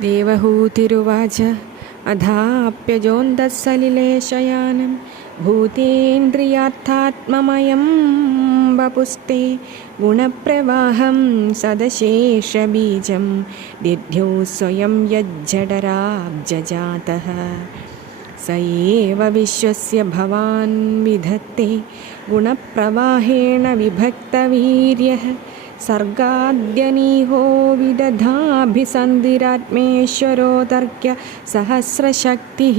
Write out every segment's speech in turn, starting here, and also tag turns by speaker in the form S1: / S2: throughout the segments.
S1: देवहूतिरुवाच। अधाप्यजोन्दः सलिलेशयानं भूतेन्द्रियार्थात्ममयं वपुस्ते गुणप्रवाहं सदशेषबीजं दिद्ध्यो स्वयं यज्जडराब्जजातः स एव विश्वस्य भवान् विधत्ते गुणप्रवाहेण विभक्तवीर्यः सर्गाद्यनीहो विदधाभिसन्धिरात्मेश्वरो तर्क्य सहस्रशक्तिः।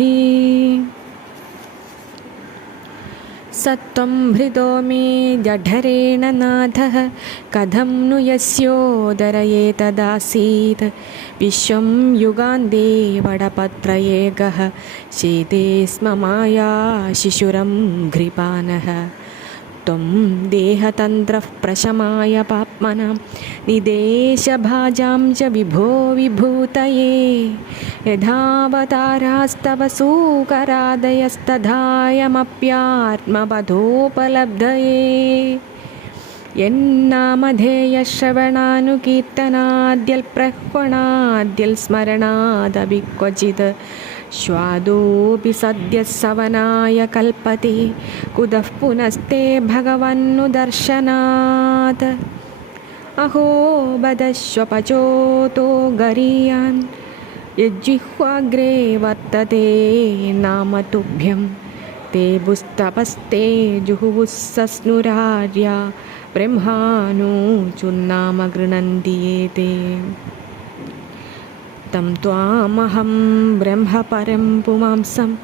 S1: सत्त्वं हृदो मे जठरेण नाथः कथं नु यस्योदरयेतदासीत् विश्वं युगान्ते वडपत्रयेकः शेते स्म माया शिशुरं घ्रिपानः त्वं देहतन्त्रः प्रशमाय पाप्मनां। निदेशभाजां च विभो विभूतये। यथावतारास्तव सूकरादयस्तथायमप्यात्मपथोपलब्धये यन्नामधेयश्रवणानुकीर्तनाद्यल्प्रह्वणाद्यल्स्मरणादपि क्वचित् श्वादोऽपि सद्यः सवनाय कल्पते कुतः पुनस्ते भगवन्नु दर्शनात् अहो वदश्वपचोतो गरीयान् यज्जिह्वाग्रे वर्तते नाम तुभ्यं ते बुस्तपस्ते जुहुवुः सस्नुरार्या ब्रह्माणो चुन्नाम गृह्णन्ति ये ते तं त्वामहं ब्रह्मपरं पुमांसं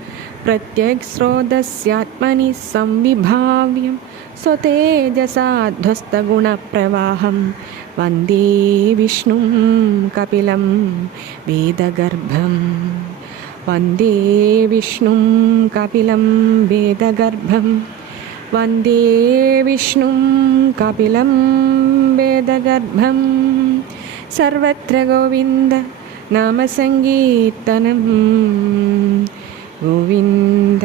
S1: प्रत्यग्स्रोतस्यात्मनि संविभाव्यं स्वतेजसाध्वस्तगुणप्रवाहं वन्दे विष्णुं कपिलं वेदगर्भं। वन्दे विष्णुं कपिलं वेदगर्भं। वन्दे विष्णुं कपिलं वेदगर्भं। सर्वत्र गोविन्द नामसङ्कीर्तनं गोविन्द